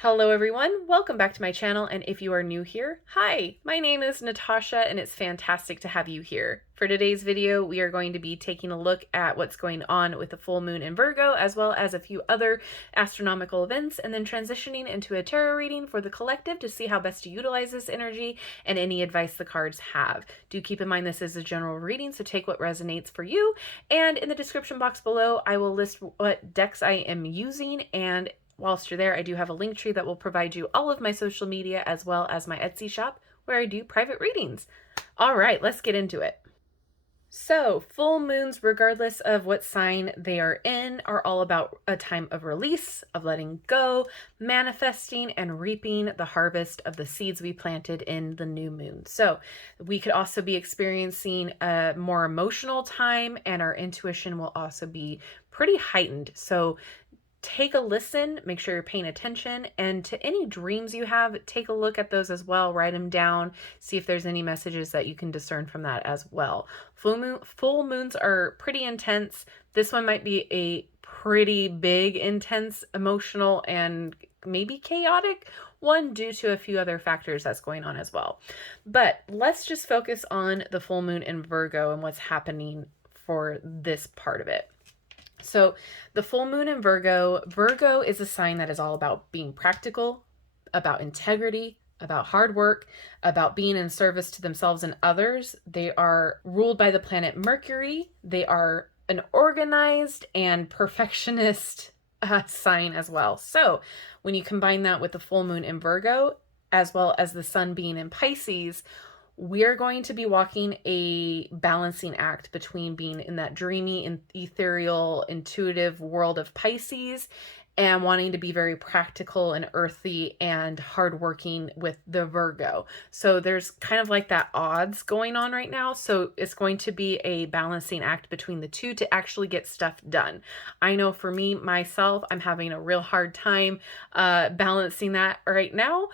Hello everyone, welcome back to my channel, and if you are new here, hi! My name is Natasha and it's fantastic to have you here. For today's video, we are going to be taking a look at what's going on with the full moon in Virgo, as well as a few other astronomical events, and then transitioning into a tarot reading for the collective to see how best to utilize this energy and any advice the cards have. Do keep in mind this is a general reading, so take what resonates for you, and in the description box below, I will list what decks I am using, and whilst you're there, I do have a link tree that will provide you all of my social media as well as my Etsy shop where I do private readings. All right, let's get into it. So, full moons, regardless of what sign they are in, are all about a time of release, of letting go, manifesting, and reaping the harvest of the seeds we planted in the new moon. So, we could also be experiencing a more emotional time, and our intuition will also be pretty heightened. So, take a listen, make sure you're paying attention, and to any dreams you have, take a look at those as well, write them down, see if there's any messages that you can discern from that as well. Full moons are pretty intense. This one might be a pretty big, intense, emotional, and maybe chaotic one due to a few other factors that's going on as well. But let's just focus on the full moon in Virgo and what's happening for this part of it. So the full moon in Virgo is a sign that is all about being practical, about integrity, about hard work, about being in service to themselves and others. They are ruled by the planet Mercury. They are an organized and perfectionist sign as well. So when you combine that with the full moon in Virgo, as well as the sun being in Pisces, we're going to be walking a balancing act between being in that dreamy and ethereal, intuitive world of Pisces and wanting to be very practical and earthy and hardworking with the Virgo. So there's kind of like that odds going on right now. So it's going to be a balancing act between the two to actually get stuff done. I know for me, myself, I'm having a real hard time balancing that right now.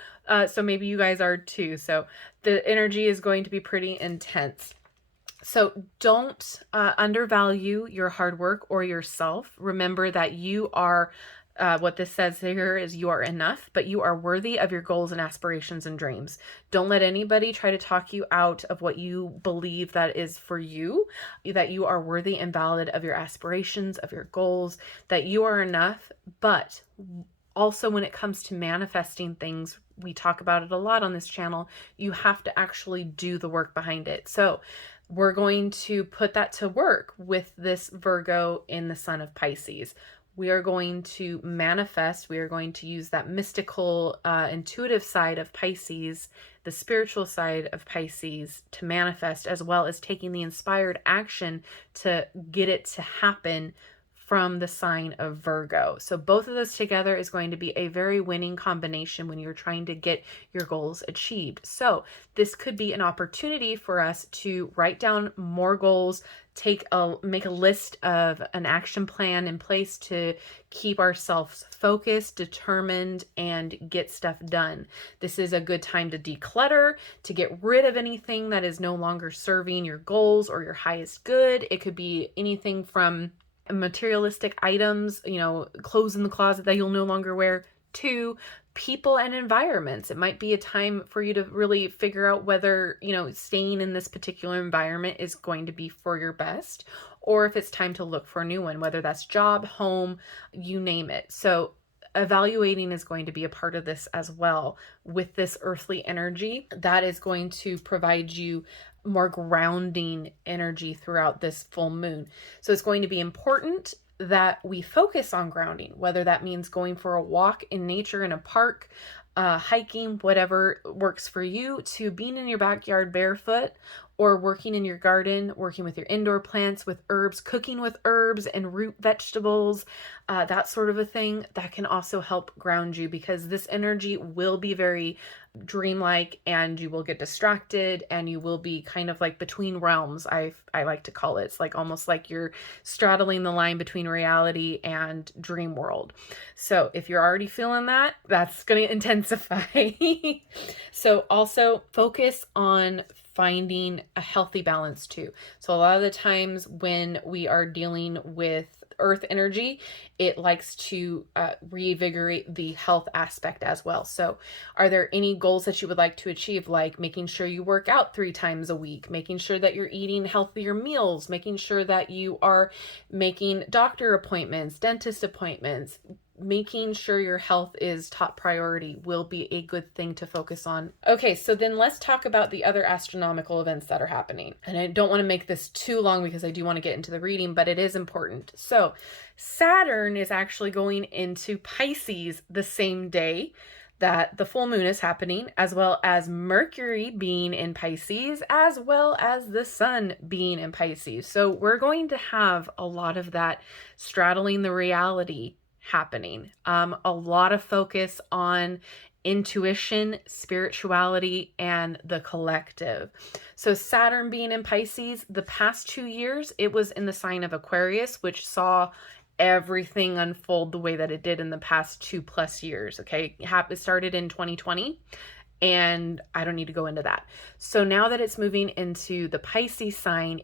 So maybe you guys are too. So the energy is going to be pretty intense. So don't undervalue your hard work or yourself. Remember that you are what this says here is you are enough, but you are worthy of your goals and aspirations and dreams. Don't let anybody try to talk you out of what you believe that is for you, that you are worthy and valid of your aspirations, of your goals, that you are enough. But also when it comes to manifesting things, we talk about it a lot on this channel, you have to actually do the work behind it. So we're going to put that to work with this Virgo in the sun of Pisces. We are going to manifest, we are going to use that mystical, intuitive side of Pisces, the spiritual side of Pisces to manifest, as well as taking the inspired action to get it to happen from the sign of Virgo. So both of those together is going to be a very winning combination when you're trying to get your goals achieved. So this could be an opportunity for us to write down more goals, make a list of an action plan in place to keep ourselves focused, determined, and get stuff done. This is a good time to declutter, to get rid of anything that is no longer serving your goals or your highest good. It could be anything from materialistic items, clothes in the closet that you'll no longer wear, to people and environments. It might be a time for you to really figure out whether, staying in this particular environment is going to be for your best, or if it's time to look for a new one, whether that's job, home, you name it. So evaluating is going to be a part of this as well with this earthly energy that is going to provide you more grounding energy throughout this full moon. So it's going to be important that we focus on grounding, whether that means going for a walk in nature in a park, hiking, whatever works for you, to being in your backyard barefoot, or working in your garden, working with your indoor plants, with herbs, cooking with herbs and root vegetables, that sort of a thing. That can also help ground you, because this energy will be very dreamlike and you will get distracted and you will be kind of like between realms. I like to call it. It's like almost like you're straddling the line between reality and dream world. So if you're already feeling that, that's going to intensify. So also focus on finding a healthy balance too. So a lot of the times when we are dealing with earth energy, it likes to reinvigorate the health aspect as well. So are there any goals that you would like to achieve, like making sure you work out 3 times a week, making sure that you're eating healthier meals, making sure that you are making doctor appointments, dentist appointments, making sure your health is top priority will be a good thing to focus on. Okay, so then let's talk about the other astronomical events that are happening. And I don't want to make this too long because I do want to get into the reading, but it is important. So Saturn is actually going into Pisces the same day that the full moon is happening, as well as Mercury being in Pisces, as well as the sun being in Pisces. So we're going to have a lot of that straddling the reality happening. A lot of focus on intuition, spirituality, and the collective. So Saturn being in Pisces, the past 2 years, it was in the sign of Aquarius, which saw everything unfold the way that it did in the past 2+ years. Okay. It started in 2020. And I don't need to go into that. So now that it's moving into the Pisces sign,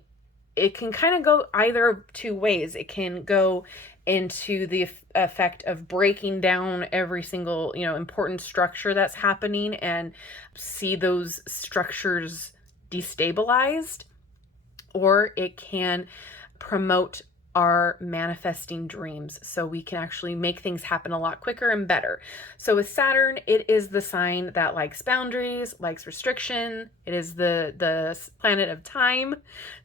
it can kind of go either 2 ways. It can go into the effect of breaking down every single, important structure that's happening and see those structures destabilized, or it can promote our manifesting dreams, so we can actually make things happen a lot quicker and better. So with Saturn, it is the sign that likes boundaries, likes restriction. It is the planet of time,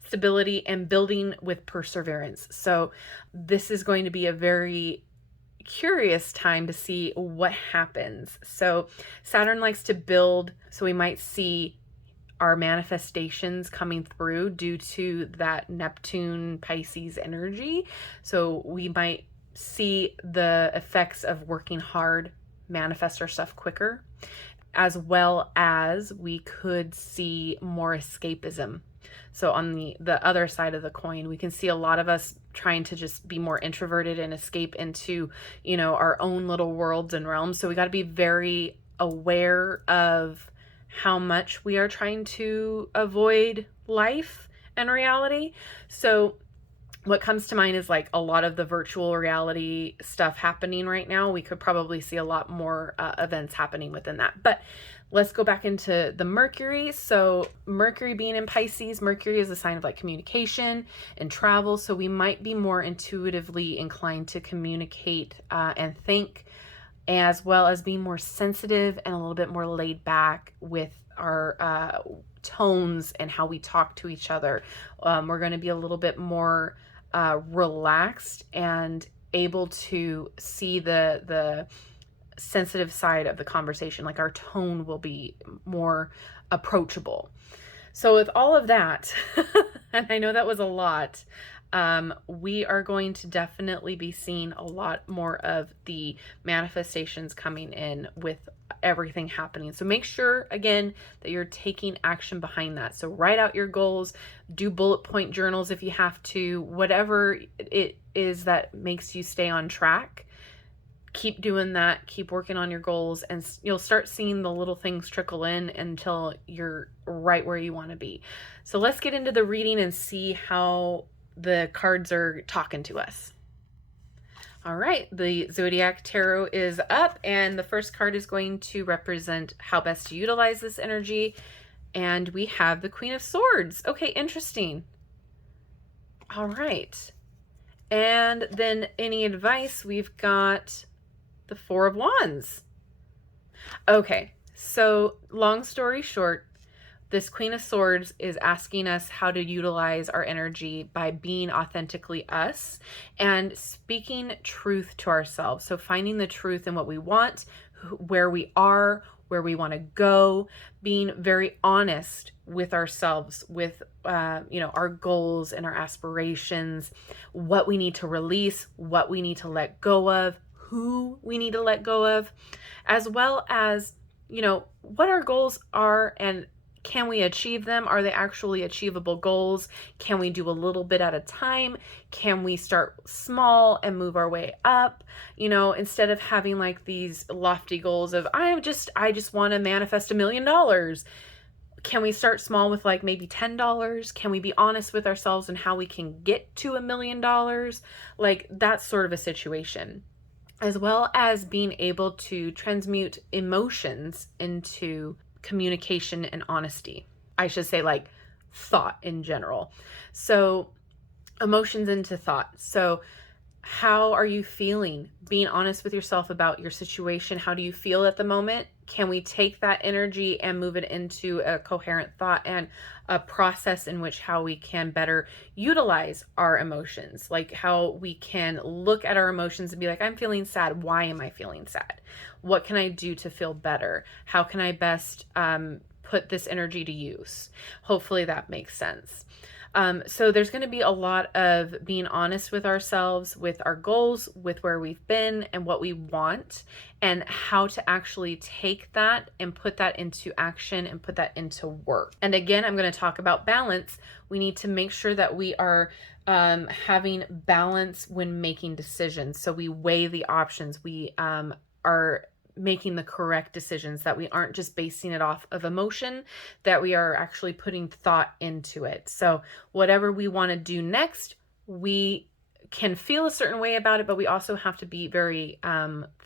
stability, and building with perseverance. So this is going to be a very curious time to see what happens. So Saturn likes to build, so we might see our manifestations coming through due to that Neptune Pisces energy. So we might see the effects of working hard manifest our stuff quicker, as well as we could see more escapism. So on the other side of the coin, we can see a lot of us trying to just be more introverted and escape into, our own little worlds and realms. So we got to be very aware of how much we are trying to avoid life and reality. So what comes to mind is like a lot of the virtual reality stuff happening right now. We could probably see a lot more events happening within that. But let's go back into the Mercury. So Mercury being in Pisces, Mercury is a sign of like communication and travel. So we might be more intuitively inclined to communicate and think, as well as being more sensitive and a little bit more laid back with our tones and how we talk to each other. We're going to be a little bit more relaxed and able to see the sensitive side of the conversation. Like our tone will be more approachable. So with all of that, and I know that was a lot, we are going to definitely be seeing a lot more of the manifestations coming in with everything happening. So make sure, again, that you're taking action behind that. So write out your goals, do bullet point journals if you have to, whatever it is that makes you stay on track. Keep doing that, keep working on your goals, and you'll start seeing the little things trickle in until you're right where you want to be. So let's get into the reading and see how the cards are talking to us. All right, the Zodiac Tarot is up, and the first card is going to represent how best to utilize this energy. And we have the Queen of Swords. Okay, interesting. All right. And then any advice, we've got the Four of Wands. Okay, so long story short, this Queen of Swords is asking us how to utilize our energy by being authentically us and speaking truth to ourselves. So finding the truth in what we want, where we are, where we want to go, being very honest with ourselves, with our goals and our aspirations, what we need to release, what we need to let go of, who we need to let go of, as well as, what our goals are and can we achieve them? Are they actually achievable goals? Can we do a little bit at a time? Can we start small and move our way up? Instead of having like these lofty goals of, I just want to manifest $1 million. Can we start small with like maybe $10? Can we be honest with ourselves and how we can get to $1 million? Like that sort of a situation, as well as being able to transmute emotions into communication and honesty. I should say like thought in general. So emotions into thought. So how are you feeling? Being honest with yourself about your situation. How do you feel at the moment? Can we take that energy and move it into a coherent thought and a process in which how we can better utilize our emotions? Like how we can look at our emotions and be like, I'm feeling sad. Why am I feeling sad? What can I do to feel better? How can I best put this energy to use? Hopefully that makes sense. So there's going to be a lot of being honest with ourselves, with our goals, with where we've been and what we want, and how to actually take that and put that into action and put that into work. And again, I'm going to talk about balance. We need to make sure that we are having balance when making decisions. So we weigh the options. We are making the correct decisions, that we aren't just basing it off of emotion, that we are actually putting thought into it. So whatever we want to do next, we can feel a certain way about it, but we also have to be very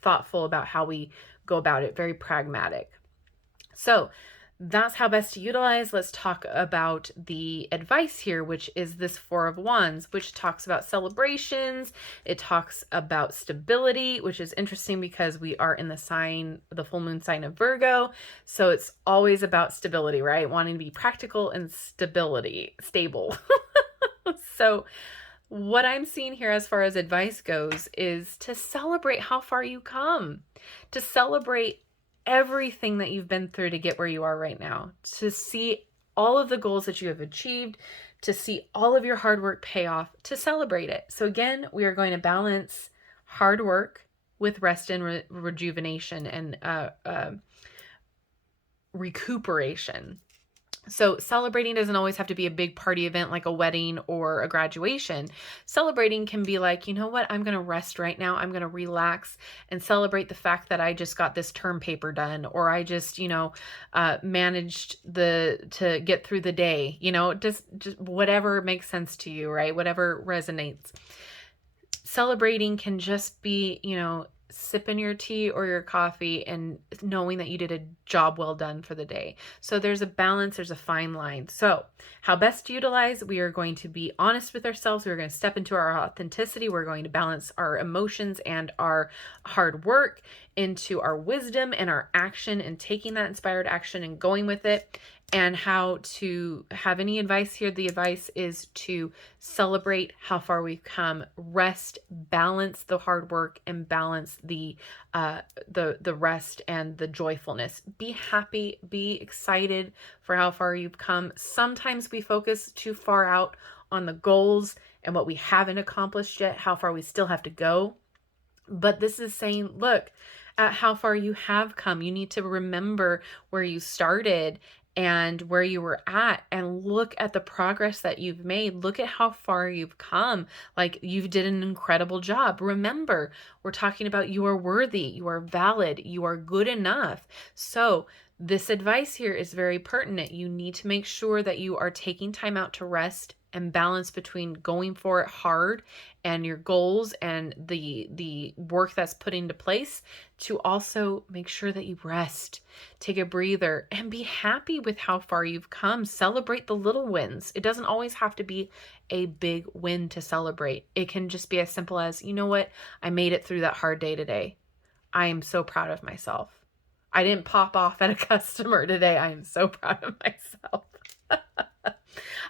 thoughtful about how we go about it, very pragmatic. So that's how best to utilize. Let's talk about the advice here, which is this Four of Wands, which talks about celebrations. It talks about stability, which is interesting because we are in the sign, the full moon sign of Virgo. So it's always about stability, right? Wanting to be practical and stable. So what I'm seeing here as far as advice goes is to celebrate how far you come, to celebrate everything that you've been through to get where you are right now, to see all of the goals that you have achieved, to see all of your hard work pay off, to celebrate it. So again, we are going to balance hard work with rest and rejuvenation and recuperation. So celebrating doesn't always have to be a big party event like a wedding or a graduation. Celebrating can be like, you know what, I'm going to rest right now. I'm going to relax and celebrate the fact that I just got this term paper done, or I just, managed to get through the day, just whatever makes sense to you, right? Whatever resonates. Celebrating can just be, sipping your tea or your coffee and knowing that you did a job well done for the day. So there's a balance, there's a fine line. So how best to utilize, we are going to be honest with ourselves. We're going to step into our authenticity. We're going to balance our emotions and our hard work into our wisdom and our action, and taking that inspired action and going with it. And how to have any advice here. The advice is to celebrate how far we've come, rest, balance the hard work, and balance the rest and the joyfulness. Be happy, be excited for how far you've come. Sometimes we focus too far out on the goals and what we haven't accomplished yet, how far we still have to go. But this is saying, look at how far you have come. You need to remember where you started and where you were at, and look at the progress that you've made. Look at how far you've come. Like, you did an incredible job. Remember, we're talking about you are worthy, you are valid, you are good enough. So this advice here is very pertinent. You need to make sure that you are taking time out to rest and balance between going for it hard and your goals and the work that's put into place, to also make sure that you rest, take a breather, and be happy with how far you've come. Celebrate the little wins. It doesn't always have to be a big win to celebrate. It can just be as simple as, you know what, I made it through that hard day today. I am so proud of myself. I didn't pop off at a customer today. I am so proud of myself.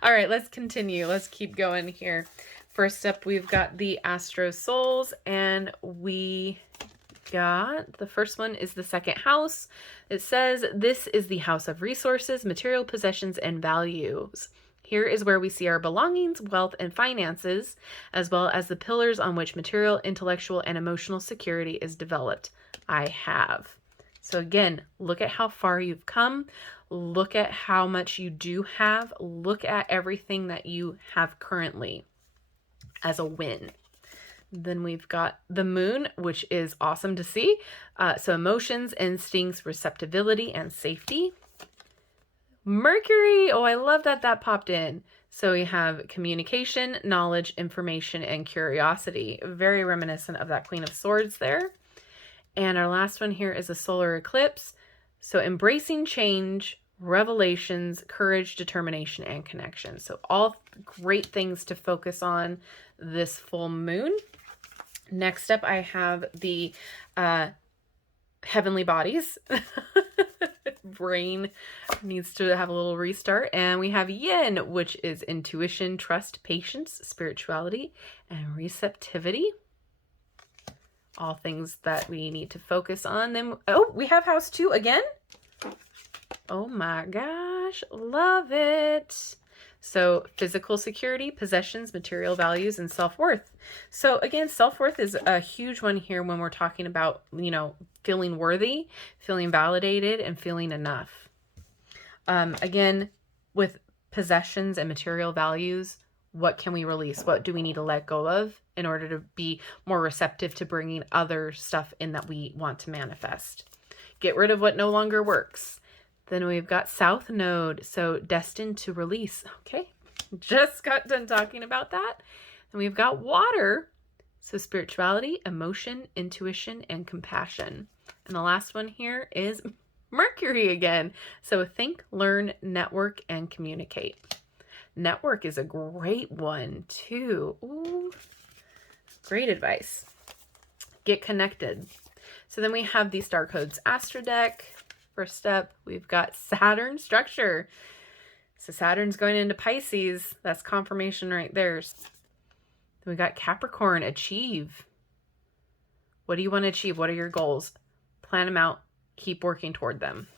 All right, let's continue. Let's keep going here. First up, we've got the Astrosouls, and we got, the first one is the second house. It says, this is the house of resources, material possessions, and values. Here is where we see our belongings, wealth, and finances, as well as the pillars on which material, intellectual, and emotional security is developed. I have. So again, look at how far you've come. Look at how much you do have. Look at everything that you have currently as a win. Then we've got the moon, which is awesome to see. So emotions, instincts, receptivity, and safety. Mercury. Oh, I love that that popped in. So we have communication, knowledge, information, and curiosity. Very reminiscent of that Queen of Swords there. And our last one here is a solar eclipse. So embracing change, revelations, courage, determination, and connection. So all great things to focus on this full moon. Next up, I have the heavenly bodies. Brain needs to have a little restart. And we have yin, which is intuition, trust, patience, spirituality, and receptivity. All things that we need to focus on. Then, oh, we have house 2 again. Oh my gosh, love it. So physical security, possessions, material values, and self-worth. So again, self-worth is a huge one here when we're talking about, you know, feeling worthy, feeling validated, and feeling enough. Again, with possessions and material values, what can we release? What do we need to let go of in order to be more receptive to bringing other stuff in that we want to manifest? Get rid of what no longer works. Then we've got South Node, so destined to release. Okay, just got done talking about that. And we've got water, so spirituality, emotion, intuition, and compassion. And the last one here is Mercury again. So think, learn, network, and communicate. Network is a great one too. Ooh, great advice. Get connected. So then we have the Starcodes Astro deck. First up, we've got Saturn structure. So Saturn's going into Pisces. That's confirmation right there. Then we got Capricorn, achieve. What do you want to achieve? What are your goals? Plan them out. Keep working toward them.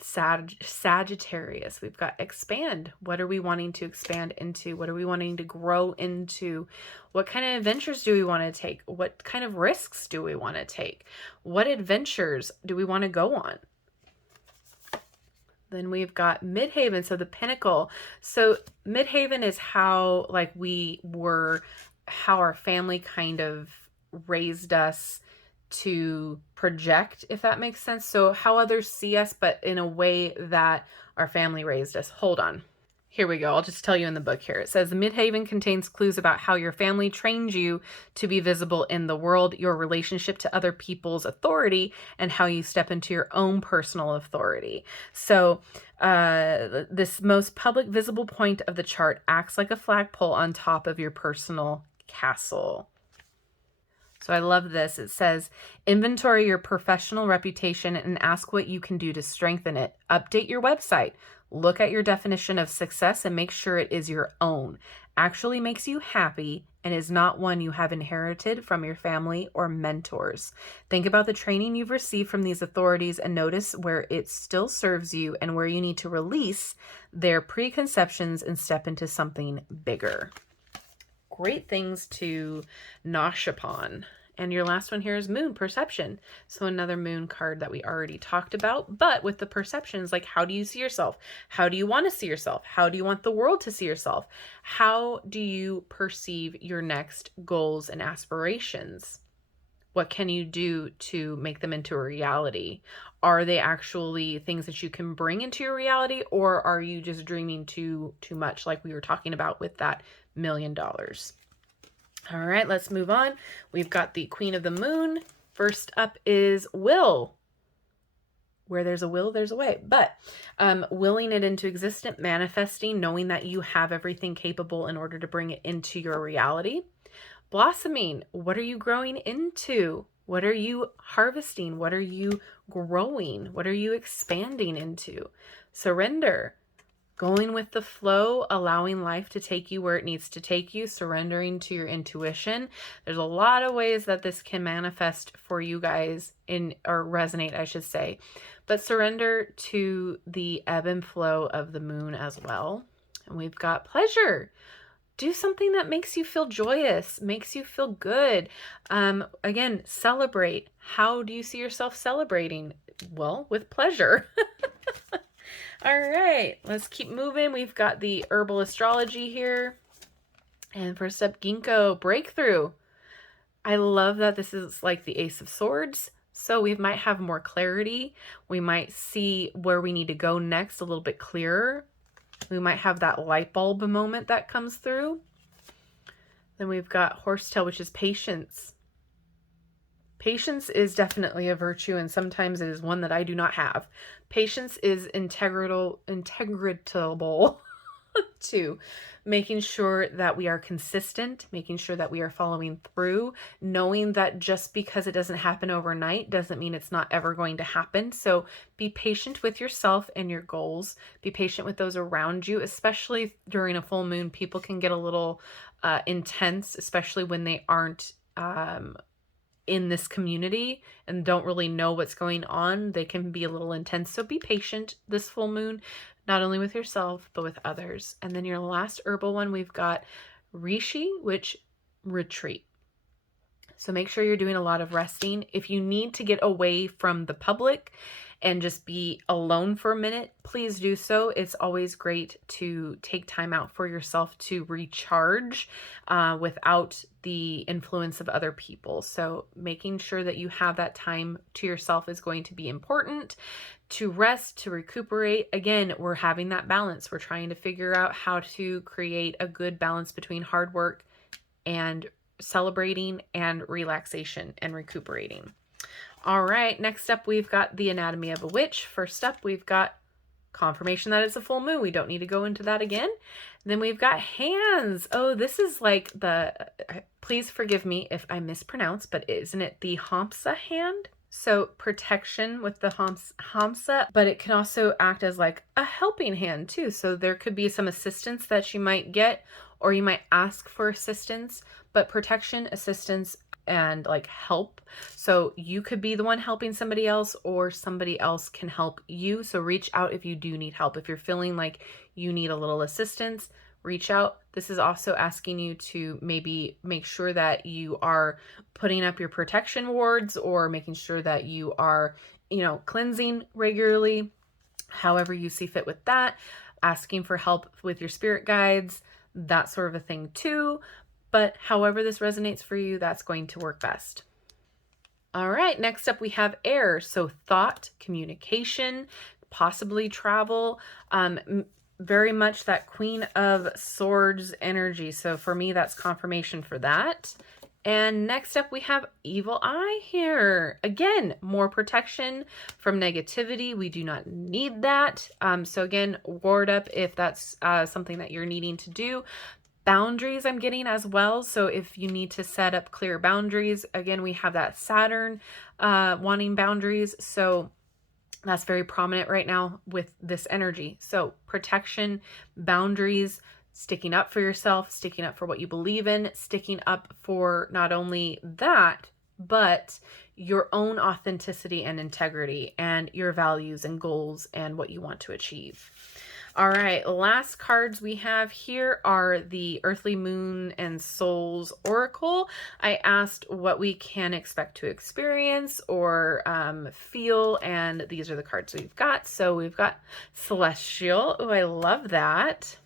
Sagittarius, we've got expand. What are we wanting to expand into? What are we wanting to grow into? What kind of adventures do we want to take? What kind of risks do we want to take? What adventures do we want to go on? Then we've got Midhaven, so the pinnacle. So Midhaven is how, like, we were, how our family kind of raised us to project, if that makes sense. So how others see us, but in a way that our family raised us. Hold on. Here we go. I'll just tell you in the book here. It says, Midhaven contains clues about how your family trained you to be visible in the world, your relationship to other people's authority, and how you step into your own personal authority. So this most public visible point of the chart acts like a flagpole on top of your personal castle. So I love this. It says, inventory your professional reputation and ask what you can do to strengthen it. Update your website. Look at your definition of success and make sure it is your own. Actually makes you happy and is not one you have inherited from your family or mentors. Think about the training you've received from these authorities and notice where it still serves you and where you need to release their preconceptions and step into something bigger. Great things to nosh upon. And your last one here is moon, perception. So another moon card that we already talked about, but with the perceptions, like, how do you see yourself? How do you want to see yourself? How do you want the world to see yourself? How do you perceive your next goals and aspirations? What can you do to make them into a reality? Are they actually things that you can bring into your reality, or are you just dreaming too much, like we were talking about with that $1 million? All right, let's move on. We've got the Queen of the Moon. First up is will. Where there's a will, there's a way. But willing it into existence, manifesting, knowing that you have everything capable in order to bring it into your reality. Blossoming. What are you growing into? What are you harvesting? What are you growing? What are you expanding into? Surrender. Going with the flow, allowing life to take you where it needs to take you, surrendering to your intuition. There's a lot of ways that this can manifest for you guys or resonate, I should say. But surrender to the ebb and flow of the moon as well. And we've got pleasure. Do something that makes you feel joyous, makes you feel good. Again, celebrate. How do you see yourself celebrating? Well, with pleasure. All right, let's keep moving. We've got the Herbal Astrology here. And first up, Ginkgo, breakthrough. I love that this is like the Ace of Swords. So we might have more clarity. We might see where we need to go next a little bit clearer. We might have that light bulb moment that comes through. Then we've got horsetail, which is patience. Patience is definitely a virtue, and sometimes it is one that I do not have. Patience is integral to making sure that we are consistent, making sure that we are following through, knowing that just because it doesn't happen overnight doesn't mean it's not ever going to happen. So be patient with yourself and your goals. Be patient with those around you, especially during a full moon. People can get a little intense, especially when they aren't in this community and don't really know what's going on. They can be a little intense. So be patient this full moon, not only with yourself, but with others. And then your last herbal one, we've got Rishi, which retreat. So make sure you're doing a lot of resting. If you need to get away from the public and just be alone for a minute, please do so. It's always great to take time out for yourself to recharge without the influence of other people. So making sure that you have that time to yourself is going to be important. To rest, to recuperate. Again, we're having that balance. We're trying to figure out how to create a good balance between hard work and celebrating and relaxation and recuperating. All right, next up we've got the anatomy of a witch. First up we've got confirmation that it's a full moon. We don't need to go into that again. Then we've got hands. Oh, this is like the, please forgive me if I mispronounce, but isn't it the Hamsa hand? So protection with the Hamsa, but it can also act as like a helping hand too. So there could be some assistance that you might get, or you might ask for assistance, but protection, assistance, and like help. So you could be the one helping somebody else, or somebody else can help you. So reach out if you do need help. If you're feeling like you need a little assistance, reach out. This is also asking you to maybe make sure that you are putting up your protection wards, or making sure that you are, cleansing regularly, however you see fit with that, asking for help with your spirit guides, that sort of a thing too. But however this resonates for you, that's going to work best. All right, next up we have air. So thought, communication, possibly travel, very much that Queen of Swords energy. So for me, that's confirmation for that. And next up we have evil eye here. Again, more protection from negativity. We do not need that. So again, ward up if that's something that you're needing to do. Boundaries I'm getting as well. So if you need to set up clear boundaries, again, we have that Saturn wanting boundaries. So that's very prominent right now with this energy. So protection, boundaries, sticking up for yourself, sticking up for what you believe in, sticking up for not only that, but your own authenticity and integrity and your values and goals and what you want to achieve. All right, last cards we have here are the Earthly Moon and Souls Oracle. I asked what we can expect to experience or feel, and these are the cards we've got. So we've got Celestial. Oh, I love that.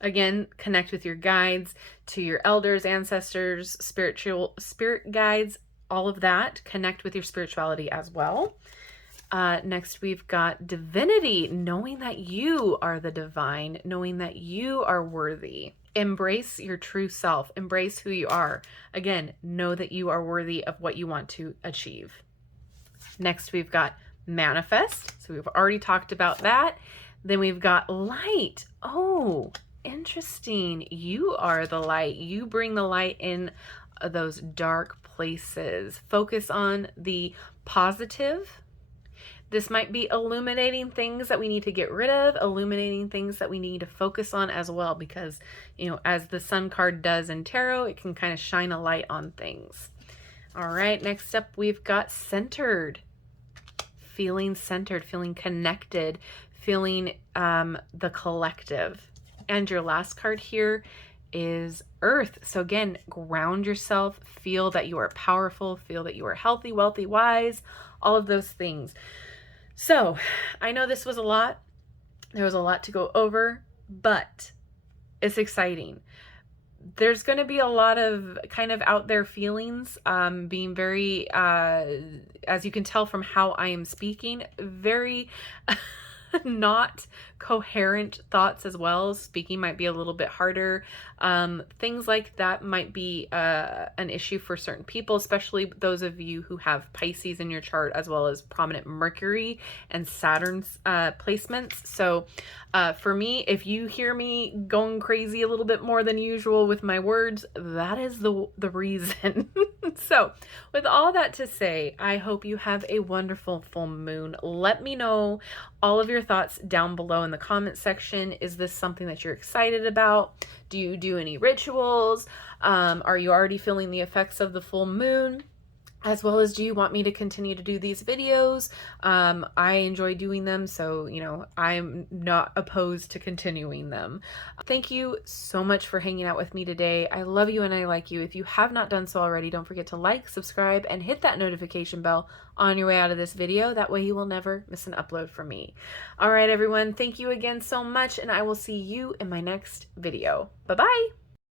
Again, connect with your guides, to your elders, ancestors, spirit guides, all of that. Connect with your spirituality as well. Next, we've got Divinity, knowing that you are the divine, knowing that you are worthy. Embrace your true self. Embrace who you are. Again, know that you are worthy of what you want to achieve. Next, we've got Manifest. So we've already talked about that. Then we've got Light. Oh, interesting. You are the light. You bring the light in those dark places. Focus on the positive. This might be illuminating things that we need to get rid of, illuminating things that we need to focus on as well, because, as the Sun card does in tarot, it can kind of shine a light on things. All right, next up, we've got Centered. Feeling centered, feeling connected, feeling the collective. And your last card here is Earth. So again, ground yourself, feel that you are powerful, feel that you are healthy, wealthy, wise, all of those things. So I know this was a lot. There was a lot to go over, but it's exciting. there's going to be a lot of kind of out there feelings, being very, as you can tell from how I am speaking, very not coherent thoughts as well. Speaking might be a little bit harder. Things like that might be an issue for certain people, especially those of you who have Pisces in your chart, as well as prominent Mercury and Saturn's placements. So for me, if you hear me going crazy a little bit more than usual with my words, that is the reason. So with all that to say, I hope you have a wonderful full moon. Let me know all of your thoughts down below in the comment section. Is this something that you're excited about? Do you do any rituals? Are you already feeling the effects of the full moon? As well as, do you want me to continue to do these videos? I enjoy doing them, so, you know, I'm not opposed to continuing them. Thank you so much for hanging out with me today. I love you and I like you. If you have not done so already, don't forget to like, subscribe, and hit that notification bell on your way out of this video. That way you will never miss an upload from me. All right, everyone. Thank you again so much, and I will see you in my next video. Bye-bye.